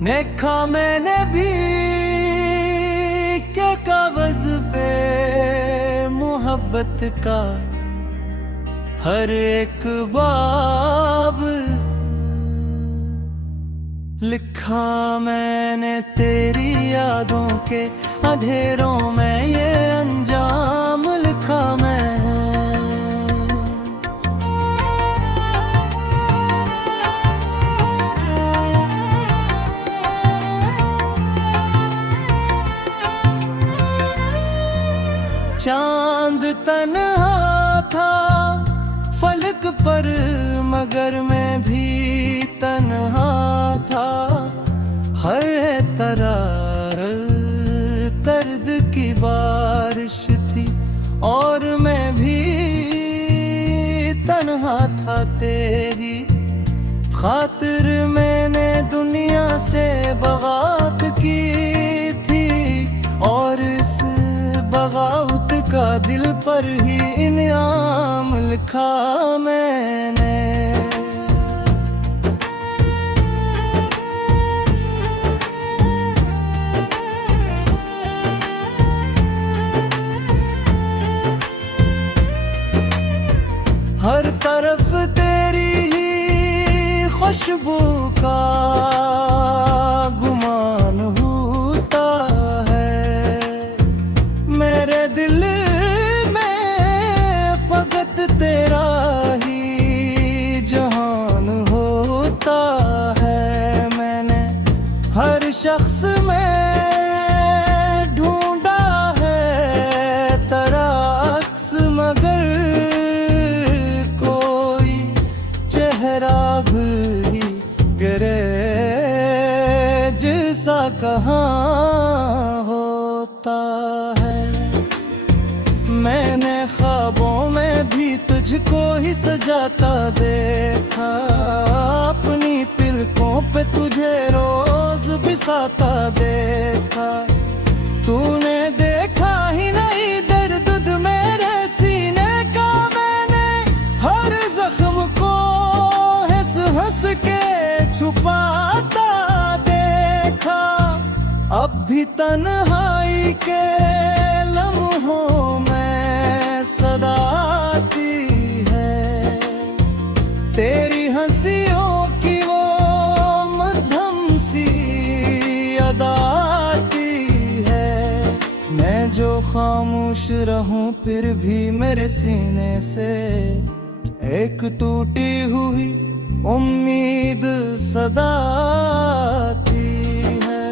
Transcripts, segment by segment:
देखा मैंने भी क्या कागज पे मोहब्बत का हर एक बाब लिखा मैंने तेरी यादों के अंधेरों में ये अंजाम लिखा मैं। चांद तन्हा था फलक पर मगर मैं भी तन्हा था। हर तरार दर्द की बारिश थी और मैं भी तन्हा था। तेरी खातिर मैंने दुनिया से बगावत की थी और इस बगावत का दिल पर ही इनाम लिखा मैंने। हर तरफ तेरी ही खुशबू का गुमान होता है। मेरे दिल में फकत तेरा ही जहान होता है। मैंने हर शख्स में ढूंढा है तेरा अक्स मगर कोई चेहरा भी गिरे जैसा कहाँ होता है। मैंने ख्वाबों में भी तुझको ही सजाता देखा। अपनी पिलकों पे तुझे रोज बिसाता देखा। तूने देखा ही नहीं दर्द मेरे सीने का। मैंने हर जख्म को हंस हंस के छुपाता देखा। अब भी तन्हाई के लम्हों में सदा आती है तेरी हंसियों की वो मध्यम सी अदा आती है। मैं जो खामोश रहूं फिर भी मेरे सीने से एक टूटी हुई उम्मीद सदा आती है।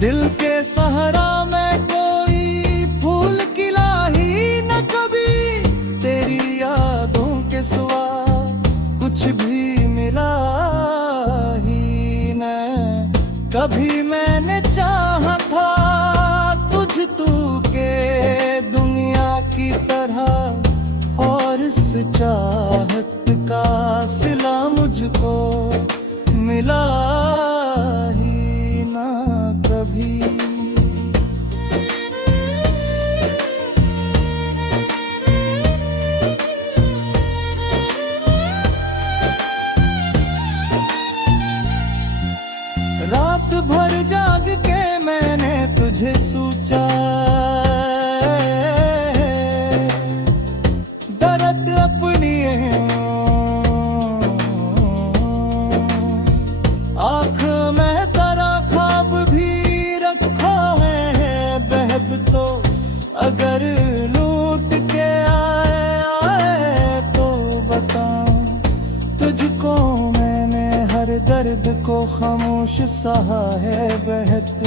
दिल के सहारा में कोई फूल खिला ही न कभी। तेरी यादों के सिवा कुछ भी मिला ही न कभी। मैंने चाहा था तुझ तू के दुनिया की तरह और इस चाहत का सिला मुझको मिला ही ना कभी। रात भर जाग के मैंने तुझे सोचा। दर्द अपनी आँख में तेरा ख्वाब भी रखा है। बहब तो अगर लूट के आए तो बताऊं तुझको। मैंने हर दर्द को खामोश सहा है बहत।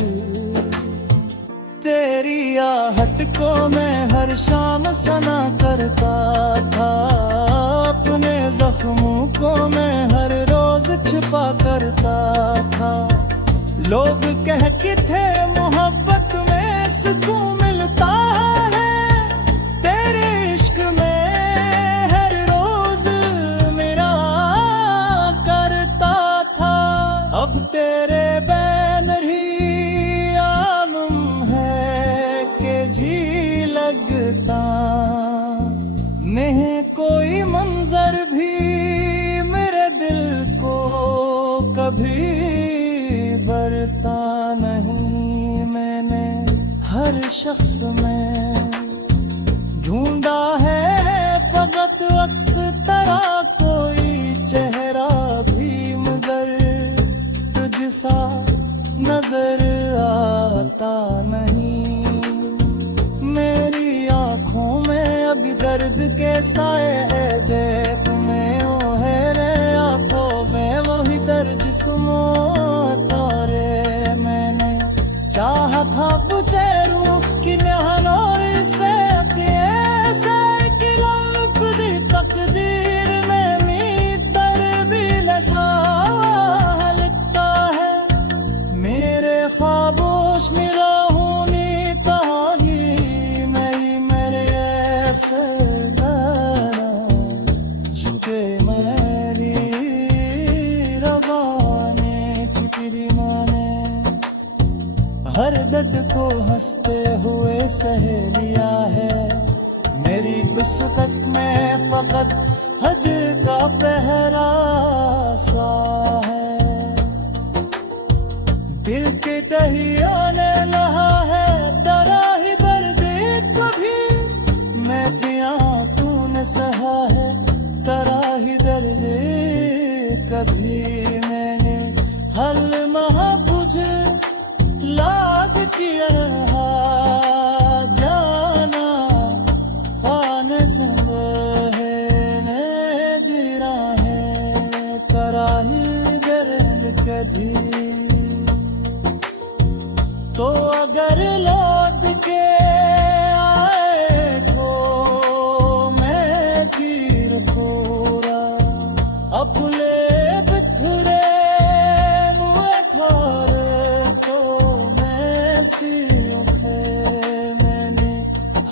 तेरी आहट को मैं हर शाम सना करता था। अपने जख्मों को मैं हर रोज छिपा करता था। लोग कहते थे मोहब्बत में सुकून मिलता है। तेरे इश्क में हर रोज मेरा करता था। अब तेरे बैनर ही आलम है के जी लगता। नहीं कोई मंजर भी मेरे दिल को कभी बरता नहीं मैंने हर शख्स में ढूंढा है फकत अक्स तरह कोई चेहरा भी मगर तुझसा नजर आता नहीं। मेरी आंखों में अभी दर्द के साए देख में ओ है रे आंखों में वही दर्द जिस्मों तारे मैंने चाहा था बुचेरू कि नहनोर से कैसे कि लंक दी तकदीर में मीत दर्द लसा हलता है मेरे ख्वाबोश मेरा होने कहा ही मेरे ऐसे गाना झुके मेरी रवाने फिक्री माने हर दर्द को हंसते हुए सह लिया है मेरी वसअत में फकत हजर का पहरा सा है। दिल के दहियाने लहा है डरा ही दर्द कभी मैं दिया तूने सहा है डरा ही दर्द कभी मैंने हल महा बुझे लाग किया जाना पान संग है दिरा है कराही दर्द कभी तो अगर लौट के आए तो मैं तीर खोरा अपने बिखरे मुए थारे तो मैं सीखे मैंने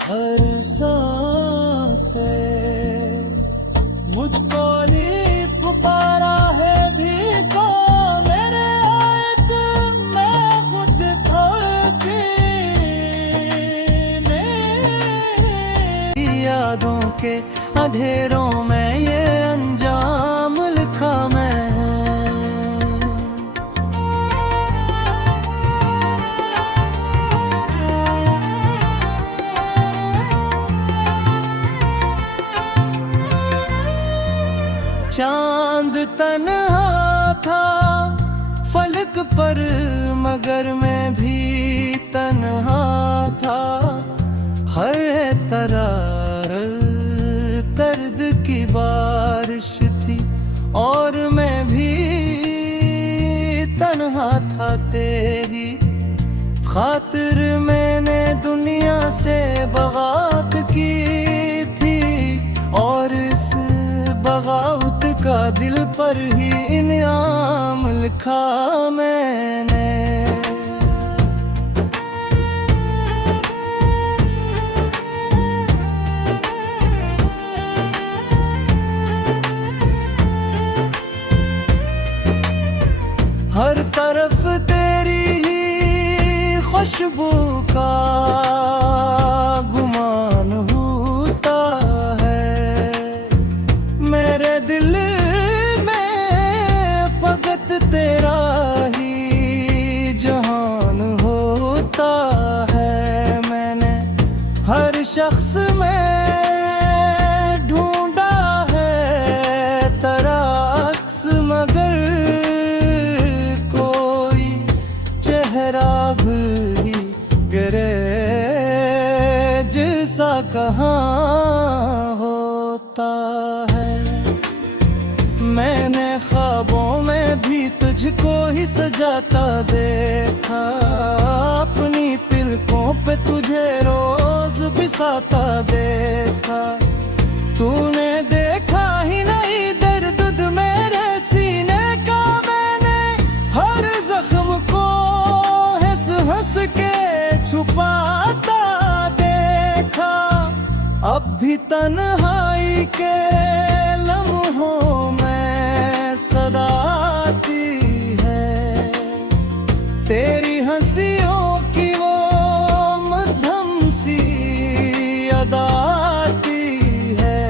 हर सांस से मुझको ली पुकारा है भी को मेरे आयत मैं खुद थकी मेरी यादों के अंधेरों में ये अंजाम लिखा मैं चांद तन्हा था फलक पर मगर मैं भी तन्हा था हर तरार दर्द की बारिश थी और मैं भी तन्हा था तेरी खातिर मैंने दुनिया से बगावत की थी और इस बगावत का दिल पर ही इनाम लिखा मैंने। हर तरफ तेरी ही खुशबू का गुमान होता है मेरे दिल में फकत तेरा ही जहान होता है। मैंने हर शख्स में ढूंढा है तेरा अक्स मगर कोई चेहरा भी गिरे जैसा कहाँ होता है। मैंने ख्वाबों में भी तुझको ही सजाता देखा अपनी पिलकों पे तुझे रोज बिसाता देखा तूने देखा ही नहीं दर्द मेरे सीने का मैंने हर जख्म को हंस हंस के छुपाता देखा अब भी तन्हाई के लम्हों में सदा आती है तेरी हंसियों की वो मध्यम सी अदा आती है।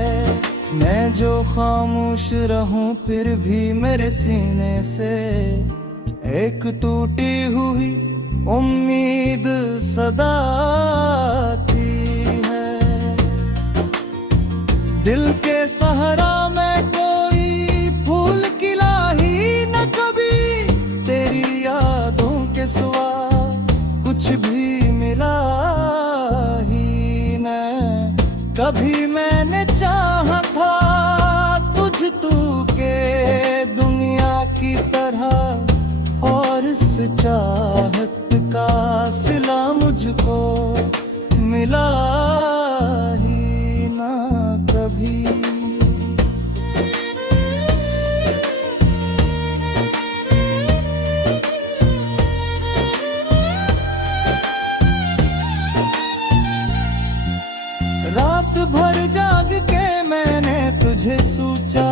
मैं जो खामोश खामोश रहूं फिर भी मेरे सीने से एक टूटी हुई उम्मीद सदा आती है। दिल के सहारा में कोई फूल खिला ही न कभी, तेरी यादों के सिवा कुछ भी मिला ही न। कभी मैंने चाहा था तुझ तू के दुनिया की तरह, और इस चाहत का सिला मुझको मिला ही ना कभी। रात भर जाग के मैंने तुझे सोचा,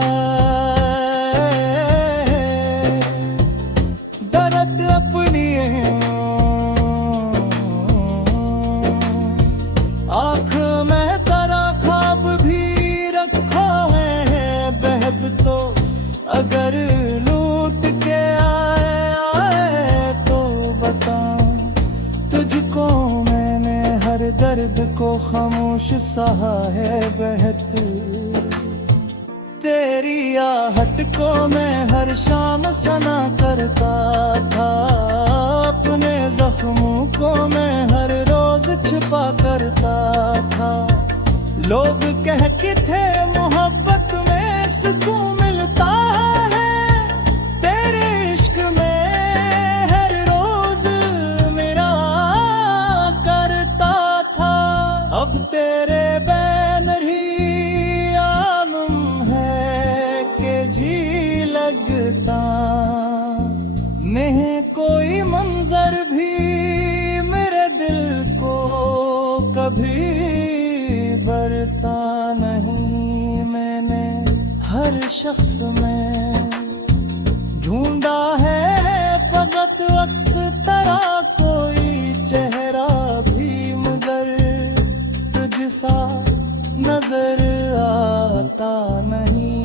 दर्द अपनी आँख में तेरा ख्वाब भी रखा है बहब, तो अगर लूट के आए तो बताऊं तुझको मैंने हर दर्द को खामोश सहा है बहत। तेरी आहट को मैं हर शाम सना करता था, अपने जख्मों को मैं हर रोज छिपा करता था। लोग कहते थे मोहब्बत में सुकून मिलता है, तेरे इश्क में हर रोज मेरा करता था। अब तेरे बैनर ही आलम है के जी लगता, नहीं कोई मंजर भी मेरे दिल को कभी बरता नहीं। मैंने हर शख्स में ढूंढा है फकत अक्स तेरा कोई चेहरा भी, मगर तुझसा नजर आता नहीं।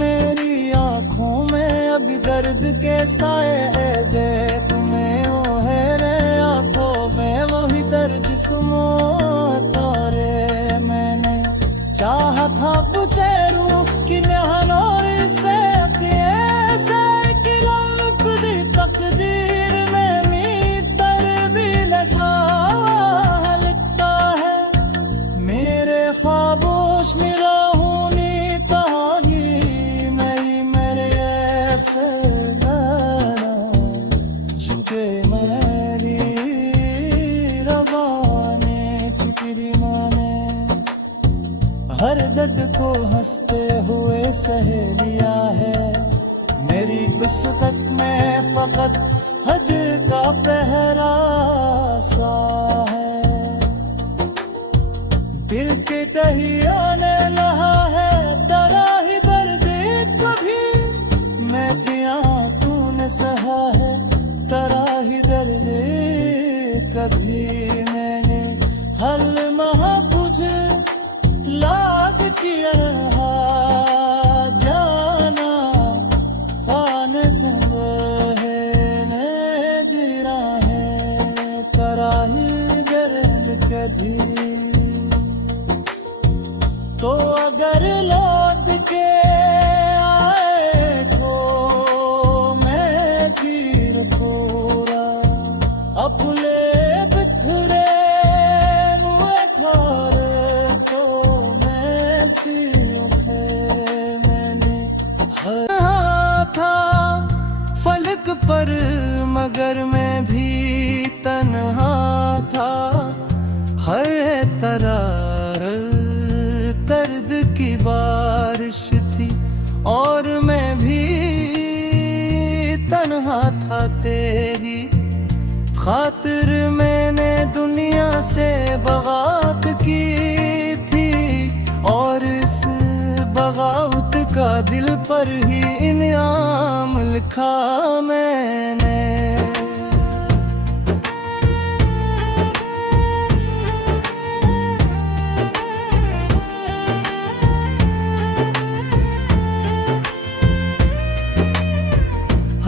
मेरी आंखों में अभी दर्द के साए है, देख में वो है रे आंखों में वही दर्द जिस्मों तारे। मैंने चाहा था बुझेरू कि नहनोर से ऐसे कि लम्क दी तकदीर में मी दर्द लसा लगता है। मेरे ख्वाबोश में रहूनी कहानी मैं मेरे ऐसे झुके मेरी रवाने फिक्री माने, हर दर्द को हंसते हुए सह लिया है। मेरी गुस्सत में फकत हजर का पहरा सा है। दिल के दहियाने लहा है डरा ही दर्द कभी, मैं दिया तूने सहा है डरा ही दर्द कभी। मैंने हल महा तुझे लाग किया जाना पाने सब है ने गिरा है करा ही दर्द कभी। तो अगर लौट के आए तो मैं फिर पूरा अपने बिखरे हुए घर तो मैं सी उठे। मैंने हर था फलक पर मगर मैं भी तन्हा था, हर तरह दर्द की बारिश थी और मैं भी तन्हा था। तेरी खातिर मैंने दुनिया से बगावत की थी, और इस बगावत का दिल पर ही इनाम लिखा मैंने।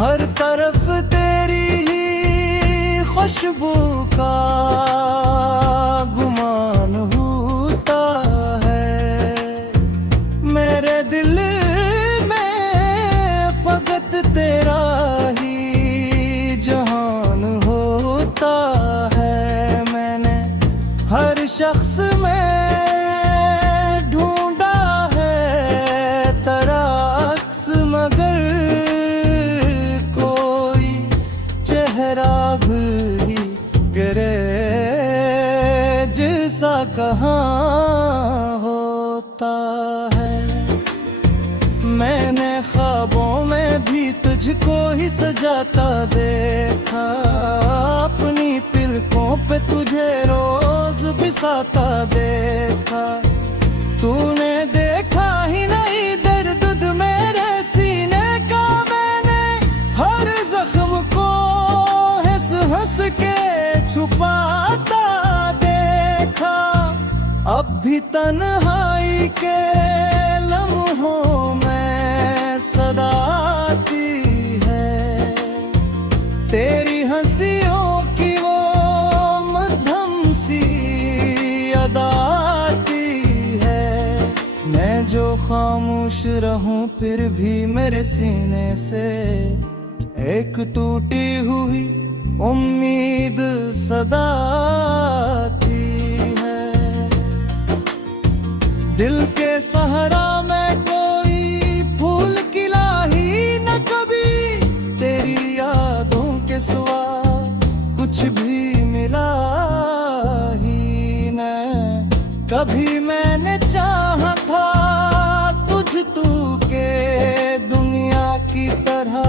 हर तरफ तेरी ही खुशबू का गुमान होता है। मेरे दिल में फकत तेरा ही जहान होता है। मैंने हर शख्स में ढूंढा है तेरा अक्स, मगर कोई चेहरा भी गिरे जैसा कहाँ होता है। मैंने ख्वाबों में भी तुझको ही सजाता देखा, अपनी पिलकों पे तुझे रोज बिसाता देखा। तूने देखा ही नहीं दर्द मेरे सीने का, मैंने हर जख्म को हंस हंस के छुपाता देखा। अब भी तन्हाई के लम्हों में सदा आती है तेरी हंसियों की वो मध्यम सी अदा आती है। मैं जो खामोश रहूं फिर भी मेरे सीने से एक टूटी हुई उम्मीद सदा आती है। दिल के सहारा में कोई फूल खिला ही न कभी, तेरी यादों के सिवा कुछ भी मिला ही न कभी। मैंने चाहा था तुझ तू के दुनिया की तरह,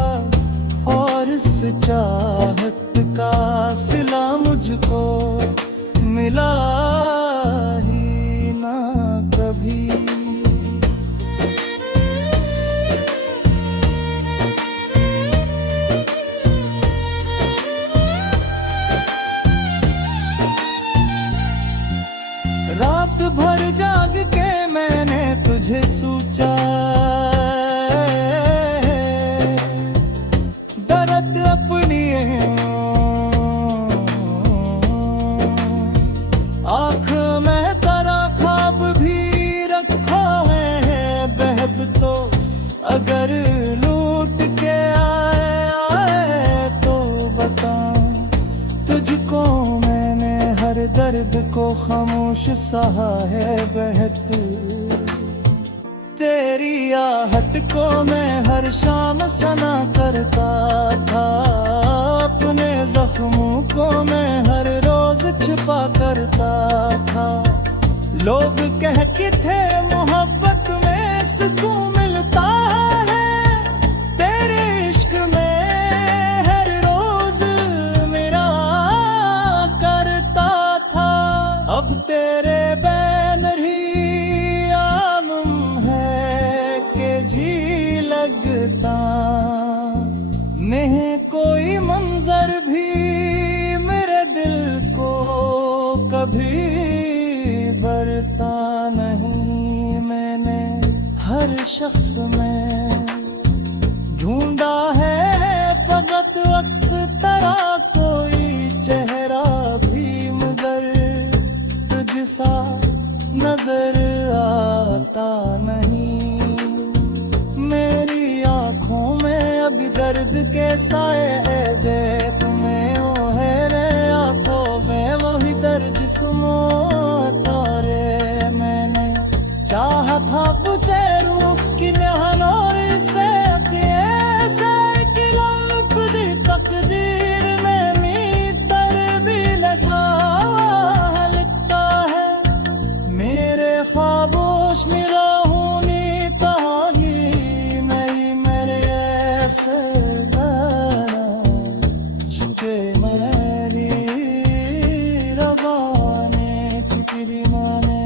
और इस चाहत का सिला मुझको मिला ही ना कभी। रात भर जाग के मैंने तुझे सोचा, दर्द अपनी आँख में तेरा ख्वाब भी रखा है बहब, तो अगर लूट के आए तो बताऊं तुझको। मैंने हर दर्द को खामोश सहा है बहत, तेरी आहट को मैं हर शाम सना करता था। अपने जख्मों को मैं हर रोज छिपा करता था। लोग कहते थे मोहब्बत में सुकून मिलता है, तेरे इश्क में हर रोज मेरा करता था। अब तेरे बैनर ही आलम है कि जी लगता नहीं, कोई मंजर भी मेरे दिल को कभी बरता नहीं। मैंने हर शख्स में ढूंढा है फकत अक्स तेरा, कोई चेहरा भी मगर तुझसा नजर आता नहीं। मेरी आंखों में अभी दर्द के साए देख में वो है रे, आंखों में वही दर्द जिस्मों तारे। मैंने चाहा था बुझे रूह की नहनोर से ऐसे कि लम्क दी तकदीर में मीत दर्द लसा हलता है। मेरे ख्वाबोश में रहूनी कहानी नहीं मेरे ऐसे चुके मेरी रवाने फिक्री माने।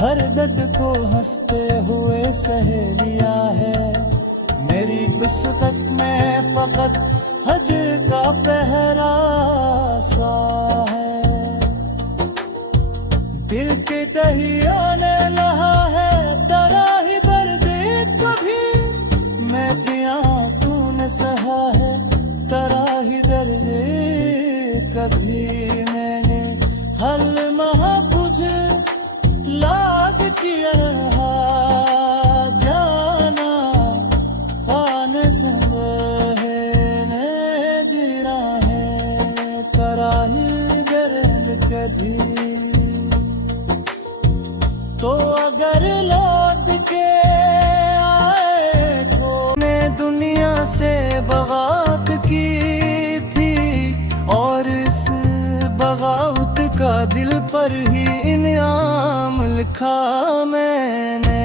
हर दर्द को हंसते हुए सह लिया है, मेरी बिस्तर में फकत हजर का पहरा सा है। दिल के दहियाने लहा है डरा ही दर्द कभी, मैं दिया तूने से बगावत की थी, और इस बगावत का दिल पर ही इनाम लिखा मैंने।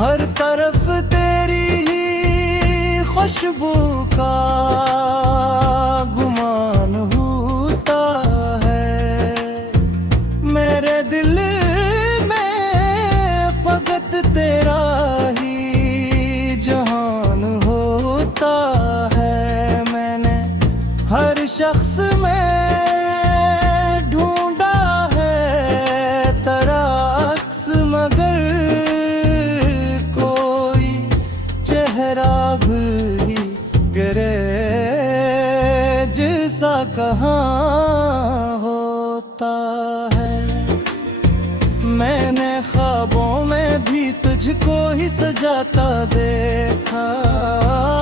हर तरफ तेरी ही खुशबू का गुमान होता है, मेरे दिल में फकत तेरा ही जहान होता है। मैंने हर शख्स में ढूंढा है तेरा अक्स, मगर भी गरे जैसा कहाँ होता है। मैंने ख्वाबों में भी तुझको ही सजाता देखा,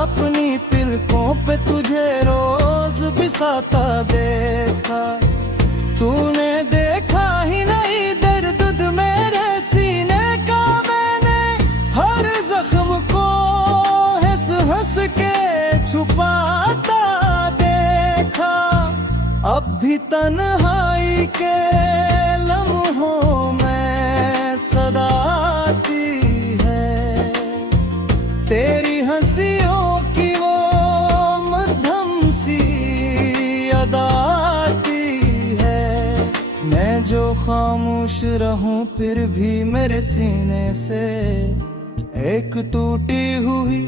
अपनी पिलकों पे तुझे रोज बिसाता देखा। तूने देखा ही नहीं दर्द मेरे सीने का, मैंने हर जख्म को हंस के छुपाता देखा। अब भी तन्हाई के लम्हों में सदा आती है तेरी हंसियों की वो मध्यम सी अदा आती है। मैं जो खामोश रहूं फिर भी मेरे सीने से एक टूटी हुई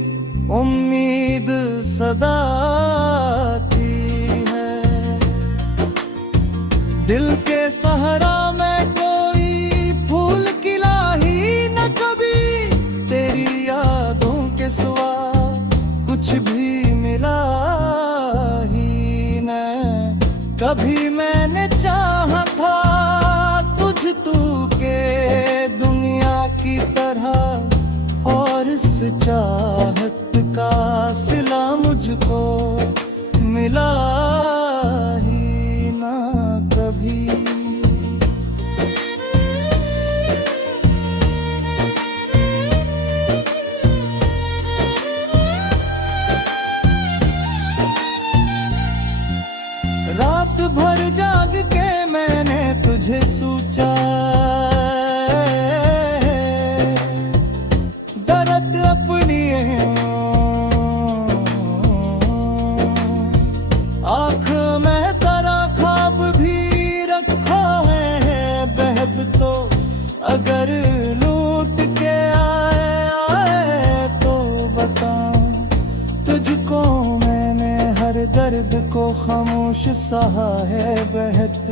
उम्मीद सदा आती है। दिल के सहारा में कोई फूल खिला ही न कभी, तेरी यादों के सिवा कुछ भी मिला ही न कभी। मैंने चाहा था तुझ तू के दुनिया की तरह, और इस चाहत का सिला मुझको मिला ही ना कभी। रात भर जाग के मैंने तुझे सोचा, दर्द अपनी आँख में तेरा ख्वाब भी रखा है बहब, तो अगर लूट के आए तो बताऊं तुझको। मैंने हर दर्द को खामोश सहा है बहत।